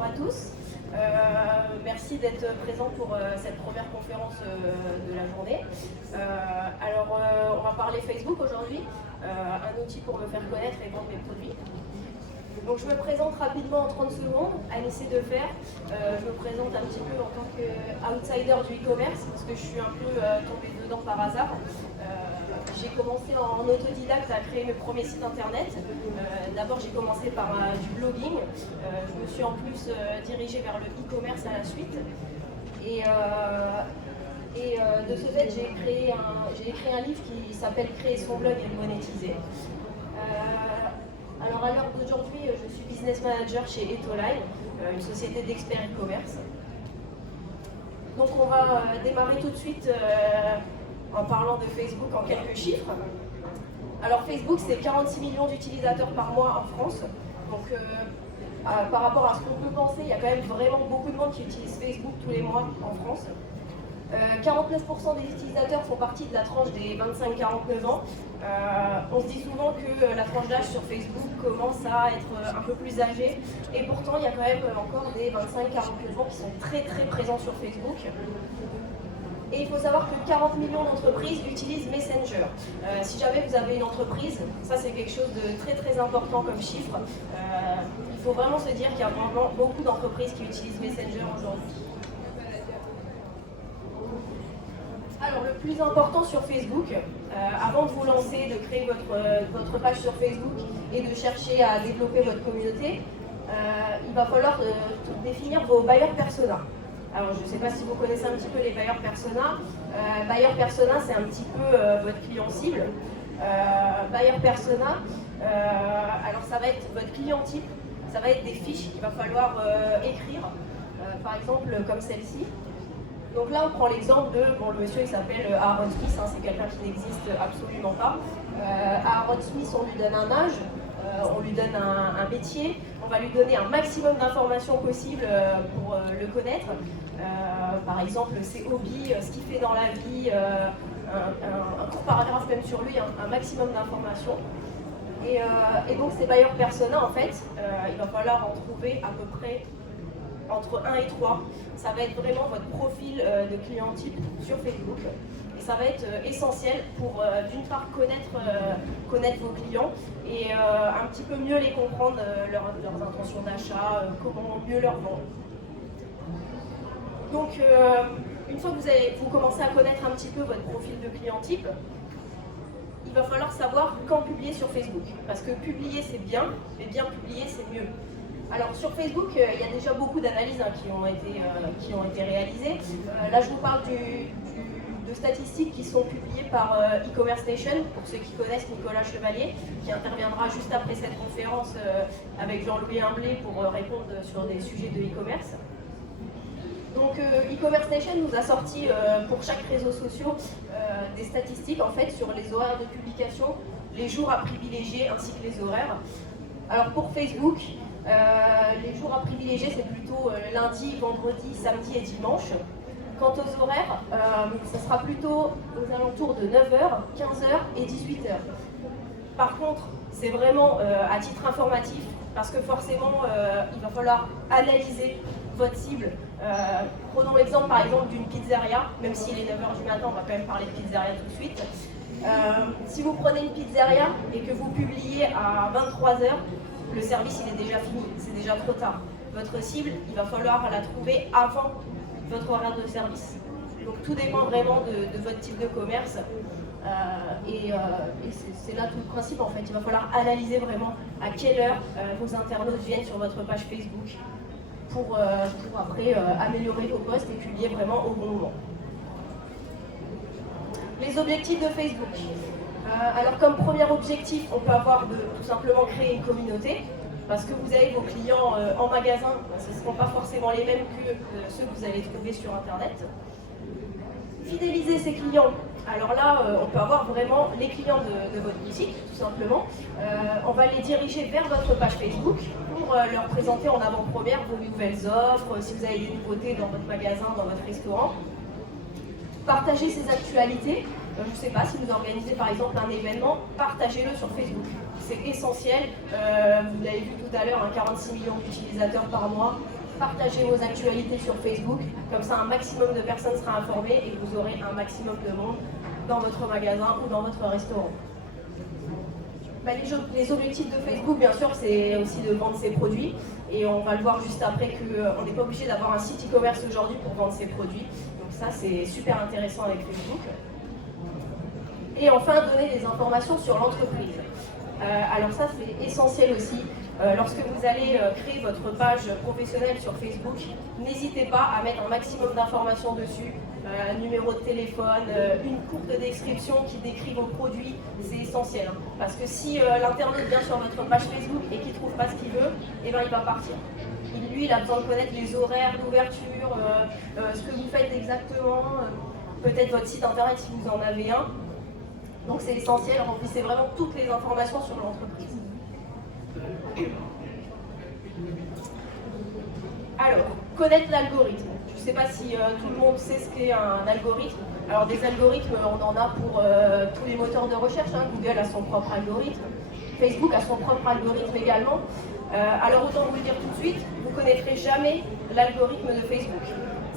bonjour à tous. Merci d'être présents pour cette première conférence de la journée. On va parler Facebook aujourd'hui, un outil pour me faire connaître et vendre mes produits. Donc je me présente rapidement en 30 secondes, Anissé Defer. Je me présente un petit peu en tant qu'outsider du e-commerce, parce que je suis un peu tombée dedans par hasard. J'ai commencé en autodidacte à créer mes premiers sites internet. D'abord j'ai commencé par du blogging. Je me suis en plus dirigée vers le e-commerce à la suite. Et de ce fait, j'ai écrit un livre qui s'appelle Créer son blog et le monétiser. Alors à l'heure d'aujourd'hui, je suis business manager chez Etoline, une société d'experts e-commerce. Donc on va démarrer tout de suite en parlant de Facebook en quelques chiffres. Alors Facebook, c'est 46 millions d'utilisateurs par mois en France. Donc par rapport à ce qu'on peut penser, il y a quand même vraiment beaucoup de monde qui utilise Facebook tous les mois en France. 49% des utilisateurs font partie de la tranche des 25-49 ans. On se dit souvent que la tranche d'âge sur Facebook commence à être un peu plus âgée, et pourtant il y a quand même encore des 25-49 ans qui sont très présents sur Facebook. Et il faut savoir que 40 millions d'entreprises utilisent Messenger. Si jamais vous avez une entreprise, ça c'est quelque chose de très important comme chiffre. Il faut vraiment se dire qu'il y a vraiment beaucoup d'entreprises qui utilisent Messenger aujourd'hui. Alors le plus important sur Facebook, avant de vous lancer, de créer votre page sur Facebook et de chercher à développer votre communauté, il va falloir définir vos buyer persona. Alors je ne sais pas si vous connaissez un petit peu les buyer persona. Buyer persona, c'est un petit peu votre client cible. Buyer persona, alors ça va être votre client type, ça va être des fiches qu'il va falloir écrire, par exemple comme celle-ci. Donc là, on prend l'exemple de, le monsieur il s'appelle Aaron Smith, c'est quelqu'un qui n'existe absolument pas. Aaron Smith, on lui donne un âge, on lui donne un métier, on va lui donner un maximum d'informations possibles pour le connaître. Par exemple, ses hobbies, ce qu'il fait dans la vie, un court paragraphe même sur lui, un maximum d'informations. Et donc ces buyer persona, en fait, il va falloir en trouver à peu près entre 1 et 3, ça va être vraiment votre profil de client type sur Facebook. Et ça va être essentiel pour d'une part connaître vos clients et un petit peu mieux les comprendre, leurs intentions d'achat, comment mieux leur vendre. Donc une fois que vous commencez à connaître un petit peu votre profil de client type, il va falloir savoir quand publier sur Facebook. Parce que publier c'est bien, mais bien publier c'est mieux. Alors sur Facebook, il y a déjà beaucoup d'analyses qui ont été réalisées. Là, je vous parle de statistiques qui sont publiées par e-commerce nation, pour ceux qui connaissent Nicolas Chevalier, qui interviendra juste après cette conférence avec Jean-Louis Humblé pour répondre sur des sujets de e-commerce. Donc e-commerce nation nous a sorti pour chaque réseau social des statistiques en fait sur les horaires de publication, les jours à privilégier ainsi que les horaires. Alors pour Facebook, les jours à privilégier, c'est plutôt lundi, vendredi, samedi et dimanche. Quant aux horaires, ce sera plutôt aux alentours de 9h, 15h et 18h. Par contre, c'est vraiment à titre informatif, parce que forcément, il va falloir analyser votre cible. Prenons l'exemple par exemple d'une pizzeria, même s'il est 9h du matin, on va quand même parler de pizzeria tout de suite. Si vous prenez une pizzeria et que vous publiez à 23h, le service il est déjà fini, c'est déjà trop tard. Votre cible, il va falloir la trouver avant votre horaire de service. Donc tout dépend vraiment de votre type de commerce. Et c'est là tout le principe en fait. Il va falloir analyser vraiment à quelle heure vos internautes viennent sur votre page Facebook pour après améliorer vos posts et publier vraiment au bon moment. Les objectifs de Facebook. Alors comme premier objectif, on peut avoir tout simplement créer une communauté, parce que vous avez vos clients en magasin, ce ne seront pas forcément les mêmes que ceux que vous allez trouver sur Internet. Fidéliser ses clients. Alors là, on peut avoir vraiment les clients de votre boutique, tout simplement. On va les diriger vers votre page Facebook pour leur présenter en avant-première vos nouvelles offres, si vous avez des nouveautés dans votre magasin, dans votre restaurant. Partager ses actualités. Je ne sais pas, si vous organisez par exemple un événement, partagez-le sur Facebook. C'est essentiel. Vous l'avez vu tout à l'heure, 46 millions d'utilisateurs par mois. partagez vos actualités sur Facebook, comme ça un maximum de personnes sera informées et vous aurez un maximum de monde dans votre magasin ou dans votre restaurant. Les objectifs de Facebook, bien sûr, c'est aussi de vendre ses produits. Et on va le voir juste après qu'on n'est pas obligé d'avoir un site e-commerce aujourd'hui pour vendre ses produits. Donc ça, c'est super intéressant avec Facebook. Et enfin, donner des informations sur l'entreprise. Alors ça, c'est essentiel aussi. Lorsque vous allez créer votre page professionnelle sur Facebook, n'hésitez pas à mettre un maximum d'informations dessus. Numéro de téléphone, une courte description qui décrit vos produits, c'est essentiel. Hein, parce que si l'internaute vient sur votre page Facebook et qu'il ne trouve pas ce qu'il veut, eh ben, il va partir. Lui, il a besoin de connaître les horaires d'ouverture, ce que vous faites exactement, peut-être votre site internet si vous en avez un. Donc c'est essentiel, remplissez vraiment toutes les informations sur l'entreprise. Alors, connaître l'algorithme. Je ne sais pas si tout le monde sait ce qu'est un algorithme. Alors des algorithmes, on en a pour tous les moteurs de recherche. Hein. Google a son propre algorithme. Facebook a son propre algorithme également. Alors autant vous le dire tout de suite, vous ne connaîtrez jamais l'algorithme de Facebook.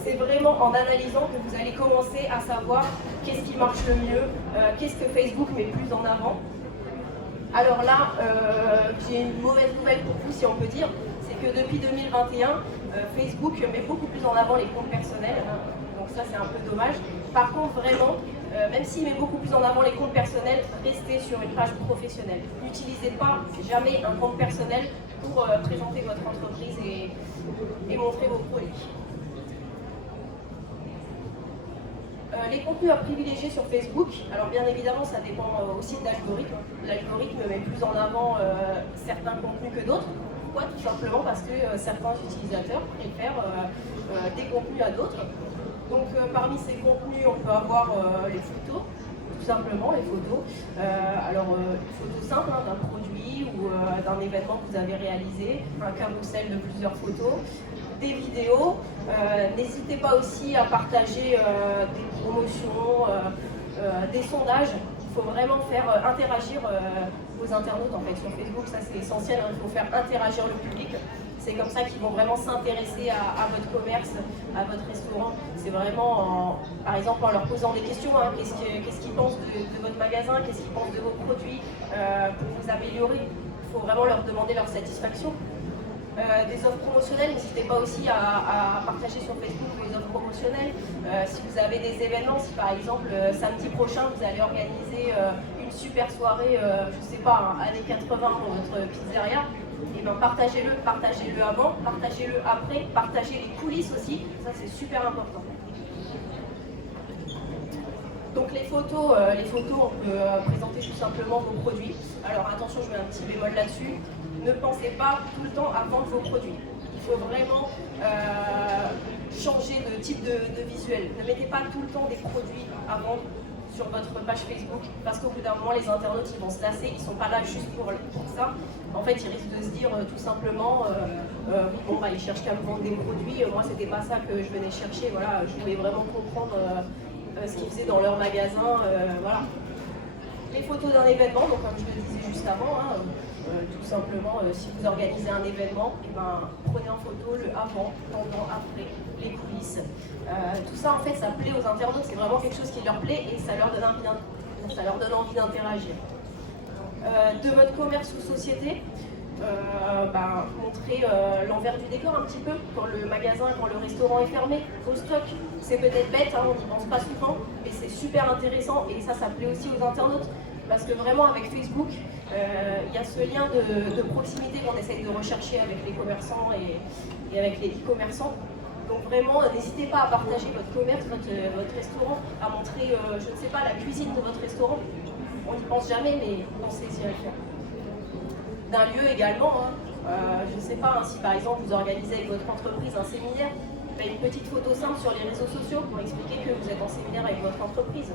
C'est vraiment en analysant que vous allez commencer à savoir qu'est-ce qui marche le mieux, qu'est-ce que Facebook met plus en avant. Alors là, j'ai une mauvaise nouvelle pour vous, si on peut dire, c'est que depuis 2021, Facebook met beaucoup plus en avant les comptes personnels, donc ça c'est un peu dommage. Par contre, vraiment, même s'il met beaucoup plus en avant les comptes personnels, restez sur une page professionnelle. N'utilisez pas jamais un compte personnel pour présenter votre entreprise et montrer vos produits. Les contenus à privilégier sur Facebook, alors bien évidemment ça dépend aussi de l'algorithme. L'algorithme met plus en avant certains contenus que d'autres. Pourquoi? Tout simplement parce que certains utilisateurs préfèrent des contenus à d'autres. Donc parmi ces contenus, on peut avoir les photos, tout simplement les photos. Alors une photo simple hein, d'un produit ou d'un événement que vous avez réalisé, un carrousel de plusieurs photos. Des vidéos, n'hésitez pas aussi à partager des promotions, des sondages. Il faut vraiment faire interagir vos internautes en fait, sur Facebook, ça c'est essentiel, hein, il faut faire interagir le public. C'est comme ça qu'ils vont vraiment s'intéresser à votre commerce, à votre restaurant. C'est vraiment, par exemple, en leur posant des questions, hein, qu'est-ce qu'ils pensent de votre magasin, qu'est-ce qu'ils pensent de vos produits, pour vous améliorer. Il faut vraiment leur demander leur satisfaction. Des offres promotionnelles, n'hésitez pas aussi à partager sur Facebook les offres promotionnelles. Si vous avez des événements, si par exemple samedi prochain vous allez organiser une super soirée, je ne sais pas, années 80 pour votre pizzeria, et ben partagez-le avant, partagez-le après, partagez les coulisses aussi, ça c'est super important. Donc les photos, on peut présenter tout simplement vos produits. Alors attention, je mets un petit bémol là-dessus. Ne pensez pas tout le temps à vendre vos produits. Il faut vraiment changer de type de visuel. Ne mettez pas tout le temps des produits à vendre sur votre page Facebook, parce qu'au bout d'un moment, les internautes ils vont se lasser, ils ne sont pas là juste pour ça. En fait, ils risquent de se dire tout simplement, bon, bah, ils cherchent qu'à me vendre des produits, moi c'était pas ça que je venais chercher, voilà, je voulais vraiment comprendre ce qu'ils faisaient dans leur magasin, voilà. Les photos d'un événement, donc comme je le disais juste avant, hein, tout simplement, si vous organisez un événement, et ben, prenez en photo le avant, pendant, après, les coulisses. Tout ça, en fait, ça plaît aux internautes, c'est vraiment quelque chose qui leur plaît et ça leur donne envie d'interagir. De votre commerce ou société, montrer l'envers du décor un petit peu, quand le magasin, quand le restaurant est fermé, vos stocks. C'est peut-être bête, hein, on n'y pense pas souvent, mais c'est super intéressant et ça plaît aussi aux internautes. Parce que vraiment avec Facebook, il y a ce lien de proximité qu'on essaye de rechercher avec les commerçants et avec les e-commerçants. Donc vraiment, n'hésitez pas à partager votre commerce, votre restaurant, à montrer, je ne sais pas, la cuisine de votre restaurant. On n'y pense jamais, mais pensez-y à le faire. D'un lieu également, hein, je ne sais pas, hein, si par exemple vous organisez avec votre entreprise un séminaire, une petite photo simple sur les réseaux sociaux pour expliquer que vous êtes en séminaire avec votre entreprise.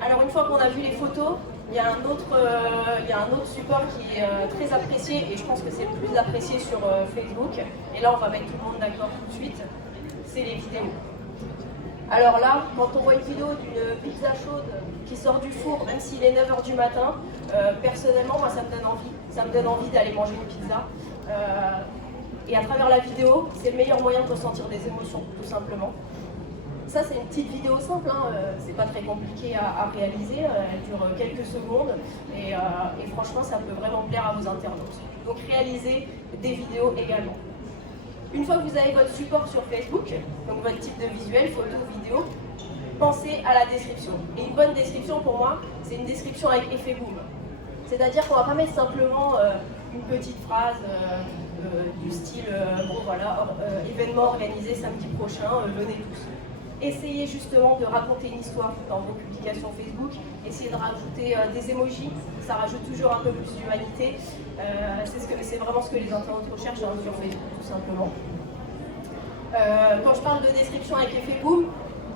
Alors une fois qu'on a vu les photos, il y a un autre support qui est très apprécié et je pense que c'est le plus apprécié sur Facebook. Et là on va mettre tout le monde d'accord tout de suite, c'est les vidéos. Alors là, quand on voit une vidéo d'une pizza chaude qui sort du four, même s'il est 9h du matin, personnellement moi ça me donne envie. Ça me donne envie d'aller manger une pizza. Et à travers la vidéo, c'est le meilleur moyen de ressentir des émotions, tout simplement. Ça, c'est une petite vidéo simple, hein. C'est pas très compliqué à réaliser, elle dure quelques secondes et franchement, ça peut vraiment plaire à vos internautes. Donc réalisez des vidéos également. Une fois que vous avez votre support sur Facebook, donc votre type de visuel, photo, vidéo, pensez à la description. Et une bonne description pour moi, c'est une description avec effet boom. C'est-à-dire qu'on va pas mettre simplement une petite phrase du style bon voilà, événement organisé samedi prochain, venez tous. Essayez justement de raconter une histoire dans vos publications Facebook, essayez de rajouter des emojis, ça rajoute toujours un peu plus d'humanité. C'est vraiment ce que les internautes recherchent sur Facebook, tout simplement. Quand je parle de description avec effet boom,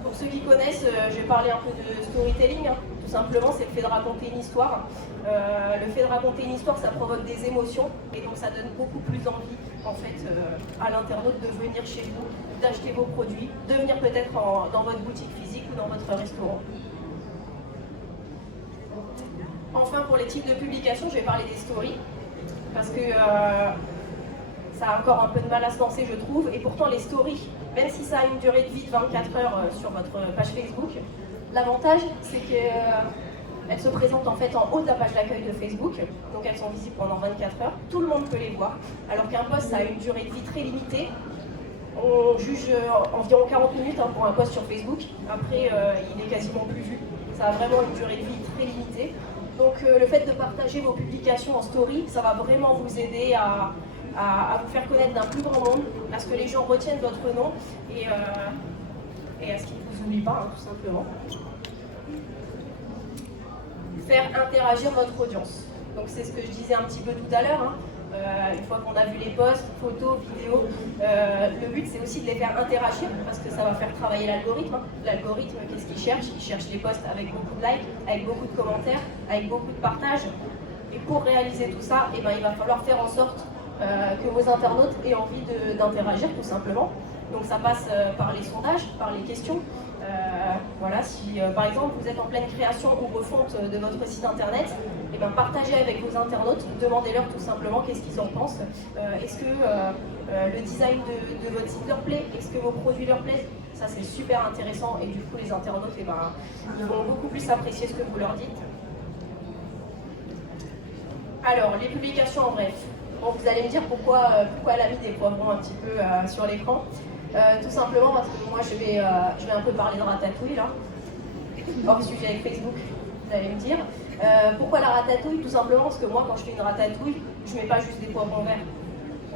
pour ceux qui connaissent, je vais parler un peu de storytelling, hein. Tout simplement, c'est le fait de raconter une histoire. Le fait de raconter une histoire, ça provoque des émotions et donc ça donne beaucoup plus envie en fait à l'internaute de venir chez vous, d'acheter vos produits, de venir peut-être dans votre boutique physique ou dans votre restaurant. Enfin, pour les types de publications, je vais parler des stories parce que ça a encore un peu de mal à se lancer, je trouve, et pourtant les stories, même si ça a une durée de vie de 24 heures sur votre page Facebook, l'avantage c'est qu'elles se présentent en fait en haut de la page d'accueil de Facebook, donc elles sont visibles pendant 24 heures, tout le monde peut les voir, alors qu'un post ça a une durée de vie très limitée. On juge environ 40 minutes pour un post sur Facebook, après il est quasiment plus vu, ça a vraiment une durée de vie très limitée. Donc le fait de partager vos publications en story, ça va vraiment vous aider à vous faire connaître d'un plus grand monde, à ce que les gens retiennent votre nom et à ce qu'ils ne vous oublient pas, hein, tout simplement. Faire interagir votre audience. Donc c'est ce que je disais un petit peu tout à l'heure. Hein. Une fois qu'on a vu les posts, photos, vidéos, le but c'est aussi de les faire interagir parce que ça va faire travailler l'algorithme. Hein. L'algorithme, qu'est-ce qu'il cherche? Il cherche les posts avec beaucoup de likes, avec beaucoup de commentaires, avec beaucoup de partages. Et pour réaliser tout ça, eh ben, il va falloir faire en sorte que vos internautes aient envie d'interagir tout simplement. Donc ça passe par les sondages, par les questions. Voilà, si par exemple vous êtes en pleine création ou refonte de votre site internet, et ben, partagez avec vos internautes, demandez-leur tout simplement qu'est-ce qu'ils en pensent. Est-ce que le design de votre site leur plaît? Est-ce que vos produits leur plaisent? Ça c'est super intéressant et du coup les internautes et ben, ils vont beaucoup plus apprécier ce que vous leur dites. Alors, les publications en bref. Bon, vous allez me dire pourquoi elle a mis des poivrons un petit peu sur l'écran. Tout simplement parce que moi je vais un peu parler de ratatouille là, hors sujet avec Facebook, vous allez me dire. Pourquoi la ratatouille? Tout simplement parce que moi quand je fais une ratatouille, je mets pas juste des poivrons verts.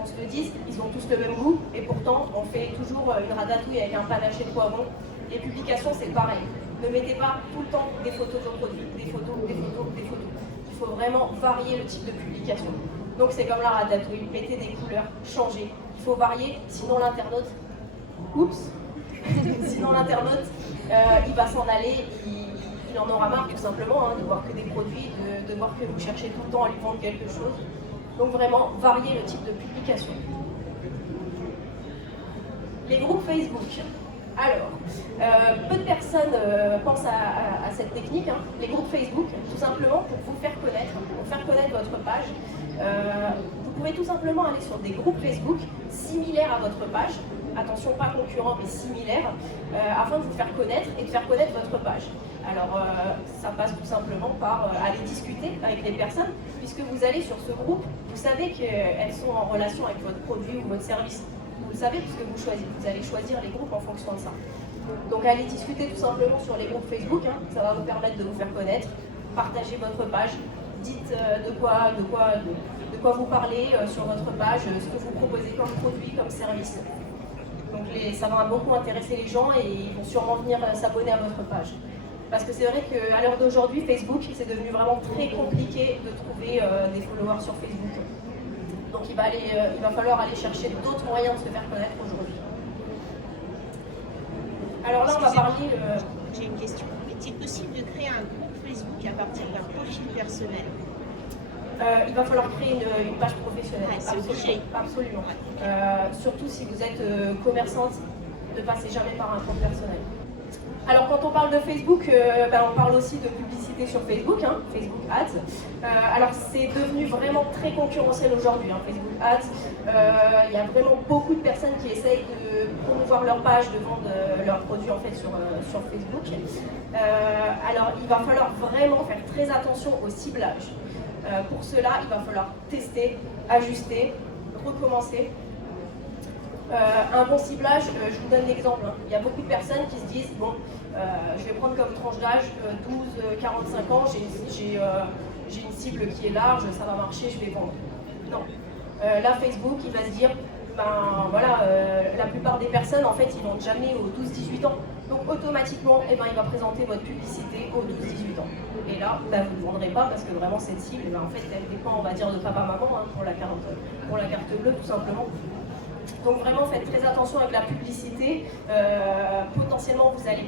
On se le dit, ils ont tous le même goût et pourtant on fait toujours une ratatouille avec un panaché de poivrons. Les publications c'est pareil. Ne mettez pas tout le temps des photos de vos produits, des photos, des photos, des photos. Il faut vraiment varier le type de publication. Donc c'est comme la ratatouille, mettez des couleurs, changez. Il faut varier, sinon l'internaute, sinon l'internaute, il va s'en aller, il en aura marre tout simplement hein, de voir que des produits, de voir que vous cherchez tout le temps à lui vendre quelque chose. Donc vraiment, varier le type de publication. Les groupes Facebook. Alors, peu de personnes pensent à cette technique, hein. Les groupes Facebook, tout simplement pour vous faire connaître votre page. Vous pouvez tout simplement aller sur des groupes Facebook similaires à votre page, attention pas concurrents mais similaires, afin de vous faire connaître et de faire connaître votre page. Alors ça passe tout simplement par aller discuter avec des personnes, puisque vous allez sur ce groupe, vous savez qu'elles sont en relation avec votre produit ou votre service. Vous le savez puisque vous allez choisir les groupes en fonction de ça. Donc allez discuter tout simplement sur les groupes Facebook, hein, ça va vous permettre de vous faire connaître, partagez votre page, dites de quoi vous parlez sur votre page, ce que vous proposez comme produit, comme service. Donc ça va beaucoup intéresser les gens et ils vont sûrement venir s'abonner à votre page. Parce que c'est vrai qu'à l'heure d'aujourd'hui, Facebook, c'est devenu vraiment très compliqué de trouver des followers sur Facebook. Donc il va falloir aller chercher d'autres moyens de se faire connaître aujourd'hui. Alors là, on va parler... J'ai une question. Est-il possible de créer un groupe Facebook à partir d'un profil personnel? Il va falloir créer une page professionnelle. C'est obligé. Absolument. Surtout si vous êtes commerçante, ne passez jamais par un compte personnel. Alors quand on parle de Facebook, on parle aussi de publicité publicité sur Facebook, hein, Facebook Ads. Alors c'est devenu vraiment très concurrentiel aujourd'hui, hein, Facebook Ads. Il y a vraiment beaucoup de personnes qui essayent de promouvoir leur page, de vendre leurs produits en fait sur Facebook. Alors il va falloir vraiment faire très attention au ciblage. Pour cela, il va falloir tester, ajuster, recommencer. Un bon ciblage, je vous donne l'exemple. Hein. Il y a beaucoup de personnes qui se disent bon, je vais prendre comme tranche d'âge 12-45 ans, j'ai une cible qui est large, ça va marcher, je vais vendre. Non. Là, Facebook, il va se dire ben voilà, la plupart des personnes en fait, ils vendent jamais aux 12-18 ans. Donc automatiquement, eh ben, il va présenter votre publicité aux 12-18 ans. Et là, ben, vous ne vendrez pas parce que vraiment cette cible, ben, en fait, elle dépend, on va dire, de papa-maman hein, pour la carte bleue, tout simplement. Donc vraiment, faites très attention avec la publicité. Potentiellement, vous allez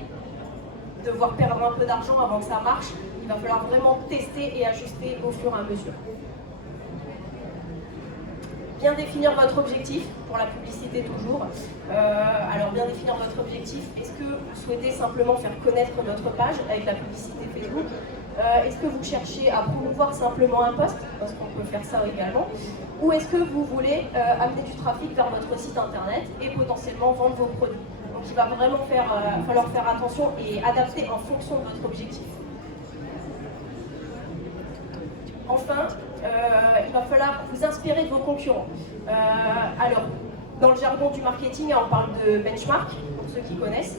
devoir perdre un peu d'argent avant que ça marche. Il va falloir vraiment tester et ajuster au fur et à mesure. Bien définir votre objectif pour la publicité toujours. Alors bien définir votre objectif, est-ce que vous souhaitez simplement faire connaître votre page avec la publicité Facebook? Est-ce que vous cherchez à promouvoir simplement un post, parce qu'on peut faire ça également, ou est-ce que vous voulez amener du trafic vers votre site internet et potentiellement vendre vos produits? Donc il va vraiment falloir faire attention et adapter en fonction de votre objectif. Enfin, il va falloir vous inspirer de vos concurrents. Alors, dans le jargon du marketing, on parle de benchmark, pour ceux qui connaissent.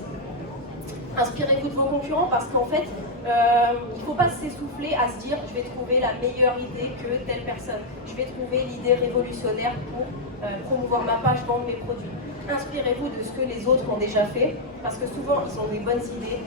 Inspirez-vous de vos concurrents parce qu'en fait, il ne faut pas s'essouffler à se dire je vais trouver la meilleure idée que telle personne. Je vais trouver l'idée révolutionnaire pour promouvoir ma page, vendre mes produits. Inspirez-vous de ce que les autres ont déjà fait parce que souvent ils ont des bonnes idées.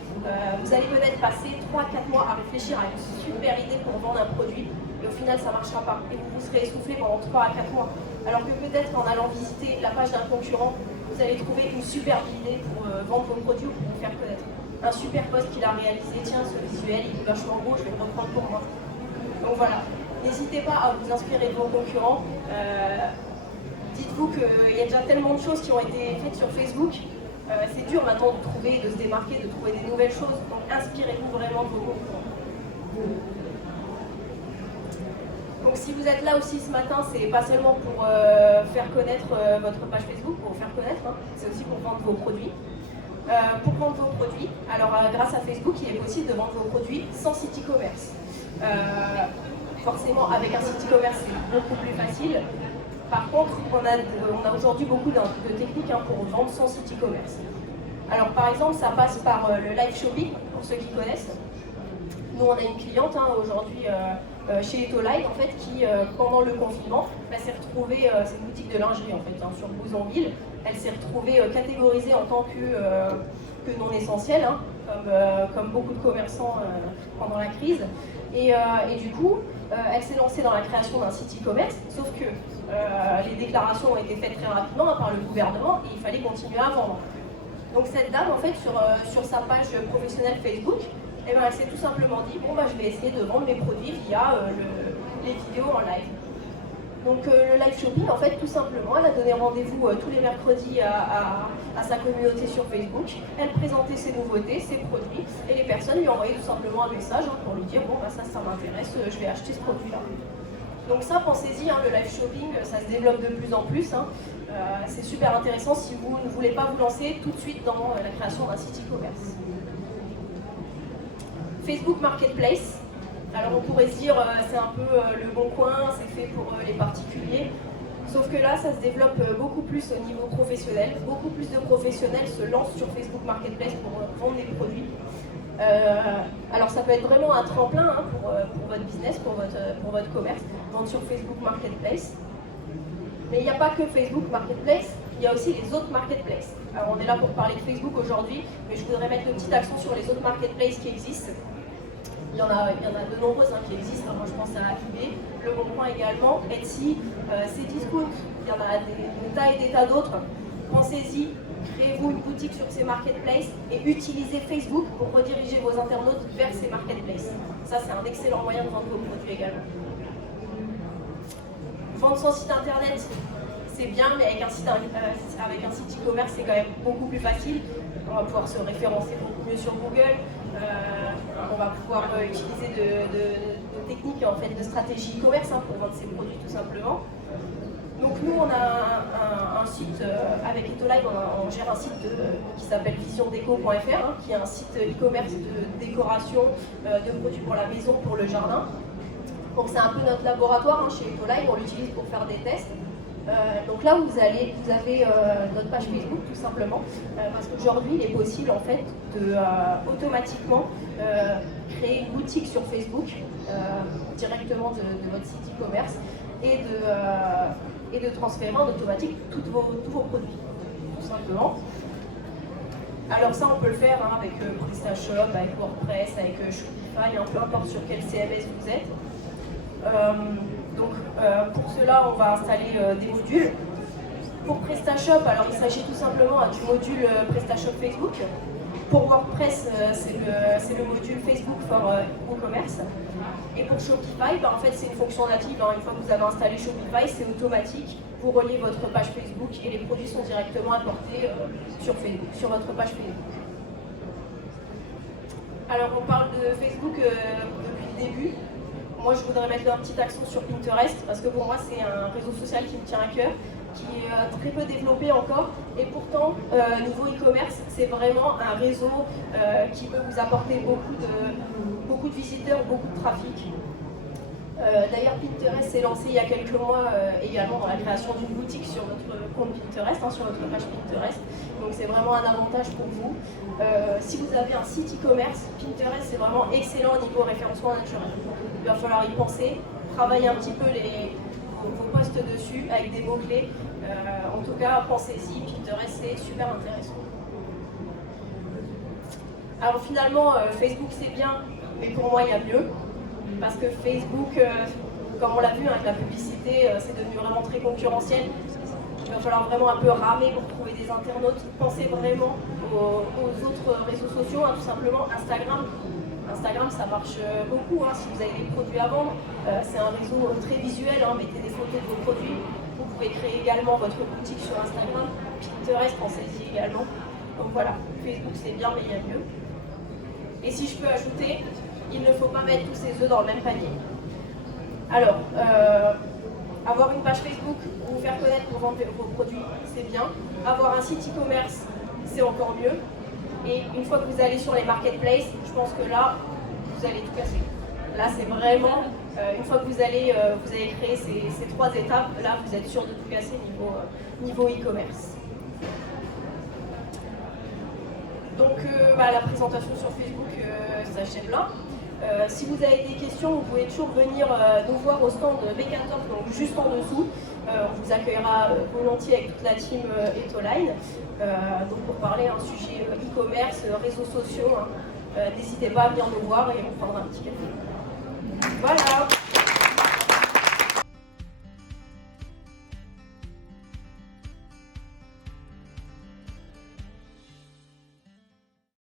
Vous allez peut-être passer 3-4 mois à réfléchir à une super idée pour vendre un produit et au final ça ne marchera pas et vous vous serez essoufflé pendant 3 à 4 mois. Alors que peut-être qu'en allant visiter la page d'un concurrent, vous allez trouver une superbe idée pour vendre vos produits ou pour vous faire connaître. Un super post qu'il a réalisé, tiens ce visuel il est vachement beau, je vais le reprendre pour moi. Donc voilà, n'hésitez pas à vous inspirer de vos concurrents. Dites-vous qu'il y a déjà tellement de choses qui ont été faites sur Facebook. C'est dur maintenant de trouver, de se démarquer, de trouver des nouvelles choses. Donc inspirez-vous vraiment de vos concurrents. Donc si vous êtes là aussi ce matin, c'est pas seulement pour faire connaître votre page Facebook, pour vous faire connaître, hein, c'est aussi pour vendre vos produits. Pour vendre vos produits, alors grâce à Facebook, il est possible de vendre vos produits sans site e-commerce. Forcément, avec un site e-commerce, c'est beaucoup plus facile. Par contre, on a aujourd'hui beaucoup de techniques hein, pour vendre sans site e-commerce. Alors par exemple, ça passe par le live shopping, pour ceux qui connaissent. Nous, on a une cliente hein, aujourd'hui chez Etolive en fait, qui, pendant le confinement, s'est retrouvée, c'est une boutique de lingerie en fait, hein, sur Bouzonville. Elle s'est retrouvée catégorisée en tant que non essentielle, hein, comme beaucoup de commerçants pendant la crise. Et du coup, elle s'est lancée dans la création d'un site e-commerce, sauf que les déclarations ont été faites très rapidement hein, par le gouvernement et il fallait continuer à vendre. Donc cette dame, en fait, sur sa page professionnelle Facebook, eh ben, elle s'est tout simplement dit, bon, bah, je vais essayer de vendre mes produits via les vidéos en live. Donc le live shopping, en fait, tout simplement, elle a donné rendez-vous tous les mercredis à sa communauté sur Facebook. Elle présentait ses nouveautés, ses produits, et les personnes lui envoyaient tout simplement un message hein, pour lui dire, bon, bah, ça m'intéresse, je vais acheter ce produit-là. Donc ça, pensez-y, hein, le live shopping, ça se développe de plus en plus. Hein. C'est super intéressant si vous ne voulez pas vous lancer tout de suite dans la création d'un site e-commerce. Facebook Marketplace. Alors on pourrait se dire c'est un peu le bon coin, c'est fait pour les particuliers. Sauf que là, ça se développe beaucoup plus au niveau professionnel. Beaucoup plus de professionnels se lancent sur Facebook Marketplace pour vendre des produits. Alors ça peut être vraiment un tremplin hein, pour votre business, pour votre commerce, vendre sur Facebook Marketplace. Mais il n'y a pas que Facebook Marketplace, il y a aussi les autres marketplaces. Alors on est là pour parler de Facebook aujourd'hui, mais je voudrais mettre le petit accent sur les autres marketplaces qui existent. Il y en a de nombreuses hein, qui existent, moi je pense à eBay, Le Bon Coin également, Etsy, Cdiscount, il y en a des tas et des tas d'autres. Pensez-y, créez-vous une boutique sur ces marketplaces et utilisez Facebook pour rediriger vos internautes vers ces marketplaces. Ça c'est un excellent moyen de vendre vos produits également. Vendre son site internet, c'est bien, mais avec un site e-commerce, c'est quand même beaucoup plus facile. On va pouvoir se référencer beaucoup mieux sur Google. On va pouvoir utiliser de techniques en fait, de stratégie e-commerce pour vendre ses produits tout simplement. Donc nous, on a un site avec Etoline, on gère un site qui s'appelle visiondeco.fr, qui est un site e-commerce de décoration de produits pour la maison, pour le jardin. Donc c'est un peu notre laboratoire chez Etoline, on l'utilise pour faire des tests. Donc là, vous avez notre page Facebook tout simplement, parce qu'aujourd'hui, il est possible en fait de automatiquement créer une boutique sur Facebook directement de votre site e-commerce et de transférer en automatique tous vos produits, tout simplement. Alors ça, on peut le faire avec PrestaShop, avec WordPress, avec Shopify, peu importe sur quel CMS vous êtes. Pour cela, on va installer des modules. Pour PrestaShop, alors il s'agit tout simplement du module PrestaShop Facebook. Pour WordPress, c'est le module Facebook for WooCommerce. Et pour Shopify, en fait, c'est une fonction native. Une fois que vous avez installé Shopify, c'est automatique. Vous reliez votre page Facebook et les produits sont directement importés sur votre page Facebook. Alors, on parle de Facebook depuis le début. Moi, je voudrais mettre un petit accent sur Pinterest parce que pour moi, c'est un réseau social qui me tient à cœur, qui est très peu développé encore. Et pourtant, niveau e-commerce, c'est vraiment un réseau qui peut vous apporter beaucoup de visiteurs, beaucoup de trafic. D'ailleurs, Pinterest s'est lancé il y a quelques mois également dans la création d'une boutique sur notre compte Pinterest, sur notre page Pinterest. Donc c'est vraiment un avantage pour vous. Si vous avez un site e-commerce, Pinterest c'est vraiment excellent au niveau référencement naturel. Il va falloir y penser, travailler un petit peu vos posts dessus avec des mots-clés. En tout cas, pensez-y, Pinterest c'est super intéressant. Alors finalement, Facebook c'est bien, mais pour moi il y a mieux. Parce que Facebook, comme on l'a vu avec la publicité, c'est devenu vraiment très concurrentiel. Il va falloir vraiment un peu ramer pour trouver des internautes. Pensez vraiment aux autres réseaux sociaux, tout simplement Instagram. Instagram, ça marche beaucoup si vous avez des produits à vendre. C'est un réseau très visuel, mettez des photos de vos produits. Vous pouvez créer également votre boutique sur Instagram. Pinterest, pensez-y également. Donc voilà, Facebook c'est bien, mais il y a mieux. Et si je peux ajouter, il ne faut pas mettre tous ses œufs dans le même panier. Alors, avoir une page Facebook, vous faire connaître pour vendre vos produits, c'est bien. Avoir un site e-commerce, c'est encore mieux. Et une fois que vous allez sur les marketplaces, je pense que là, vous allez tout casser. Là, c'est vraiment, une fois que vous allez créer ces 3 étapes, là, vous êtes sûr de tout casser niveau e-commerce. Donc, la présentation sur Facebook s'achève là. Si vous avez des questions, vous pouvez toujours venir nous voir au stand B14, donc juste en dessous. On vous accueillera volontiers avec toute la team Etoline. Donc pour parler un sujet e-commerce, réseaux sociaux, n'hésitez pas à venir nous voir et on prendra un petit café. Voilà.